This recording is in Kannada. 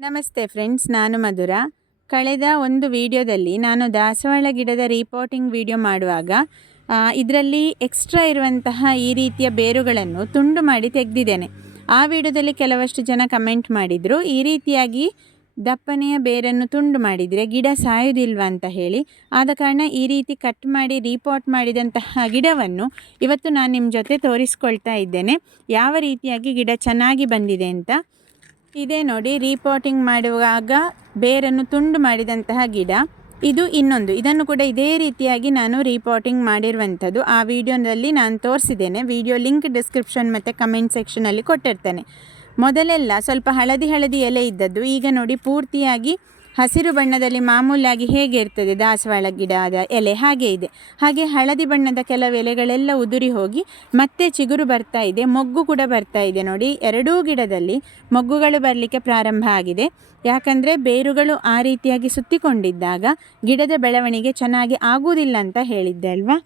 ನಮಸ್ತೆ ಫ್ರೆಂಡ್ಸ್, ನಾನು ಮಧುರ. ಕಳೆದ ಒಂದು ವಿಡಿಯೋದಲ್ಲಿ ನಾನು ದಾಸವಾಳ ಗಿಡದ ರಿಪೋರ್ಟಿಂಗ್ ವಿಡಿಯೋ ಮಾಡುವಾಗ ಇದರಲ್ಲಿ ಎಕ್ಸ್ಟ್ರಾ ಇರುವಂತಹ ಈ ರೀತಿಯ ಬೇರುಗಳನ್ನು ತುಂಡು ಮಾಡಿ ತೆಗೆದಿದ್ದೇನೆ. ಆ ವಿಡಿಯೋದಲ್ಲಿ ಕೆಲವಷ್ಟು ಜನ ಕಮೆಂಟ್ ಮಾಡಿದರು, ಈ ರೀತಿಯಾಗಿ ದಪ್ಪನೆಯ ಬೇರನ್ನು ತುಂಡು ಮಾಡಿದರೆ ಗಿಡ ಸಾಯೋದಿಲ್ವ ಅಂತ ಹೇಳಿ. ಆದ ಕಾರಣ ಈ ರೀತಿ ಕಟ್ ಮಾಡಿ ರಿಪೋರ್ಟ್ ಮಾಡಿದಂತಹ ಗಿಡವನ್ನು ಇವತ್ತು ನಾನು ನಿಮ್ಮ ಜೊತೆ ತೋರಿಸ್ಕೊಳ್ತಾ ಇದ್ದೇನೆ. ಯಾವ ರೀತಿಯಾಗಿ ಗಿಡ ಚೆನ್ನಾಗಿ ಬಂದಿದೆ ಅಂತ ಇದೇ ನೋಡಿ. ರೀಪೋಟಿಂಗ್ ಮಾಡುವಾಗ ಬೇರನ್ನು ತುಂಡು ಮಾಡಿದಂತಹ ಗಿಡ. ಇದು ಇನ್ನೊಂದು. ಇದನ್ನು ಕೂಡ ಇದೇ ರೀತಿಯಾಗಿ ನಾನು ರೀಪೋಟಿಂಗ್ ಮಾಡಿರುವಂಥದ್ದು. ಆ ವಿಡಿಯೋನಲ್ಲಿ ನಾನು ತೋರಿಸಿದ್ದೇನೆ. ವಿಡಿಯೋ ಲಿಂಕ್ ಡಿಸ್ಕ್ರಿಪ್ಷನ್ ಮತ್ತು ಕಮೆಂಟ್ ಸೆಕ್ಷನಲ್ಲಿ ಕೊಟ್ಟಿರ್ತೇನೆ. ಮೊದಲೆಲ್ಲ ಸ್ವಲ್ಪ ಹಳದಿ ಹಳದಿ ಎಲೆ ಇದ್ದದ್ದು. ಈಗ ನೋಡಿ ಪೂರ್ತಿಯಾಗಿ ಹಸಿರು ಬಣ್ಣದಲ್ಲಿ ಮಾಮೂಲಾಗಿ ಹೇಗೆ ಇರ್ತದೆ? ದಾಸವಾಳ ಗಿಡದ ಎಲೆ ಹಾಗೆ ಇದೆ. ಹಾಗೆ ಹಳದಿ ಬಣ್ಣದ ಕೆಲವು ಎಲೆಗಳೆಲ್ಲ ಉದುರಿ ಹೋಗಿ ಮತ್ತೆ ಚಿಗುರು ಬರ್ತಾ ಇದೆ, ಮೊಗ್ಗು ಕೂಡ ಬರ್ತಾ ಇದೆ ನೋಡಿ. ಎರಡೂ ಗಿಡದಲ್ಲಿ ಮೊಗ್ಗುಗಳು ಬರಲಿಕ್ಕೆ ಪ್ರಾರಂಭ ಆಗಿದೆ. ಯಾಕಂದರೆ ಬೇರುಗಳು ಆ ರೀತಿಯಾಗಿ ಸುತ್ತಿಕೊಂಡಿದ್ದಾಗ ಗಿಡದ ಬೆಳವಣಿಗೆ ಚೆನ್ನಾಗಿ ಆಗುವುದಿಲ್ಲ ಅಂತ ಹೇಳಿದ್ದೆ ಅಲ್ವಾ?